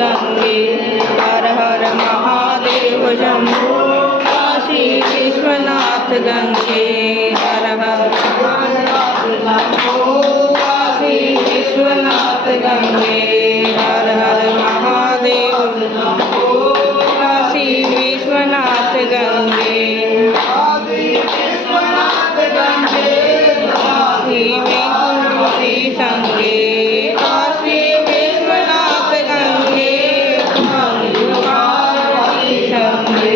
गंगे हर हर महादेव शंभो काशी विश्वनाथ गंगे हर हर शंभो काशी विश्वनाथ गंगे हर हर महादेव शंभो काशी विश्वनाथ गंगे काशी विश्वनाथ गंगे काशी विष्णुपति संगे काशी विश्वनाथ गंगे पार्वती संगे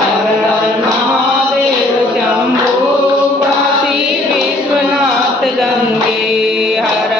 हर हर महादेव शंभो काशी विश्वनाथ गंगे हर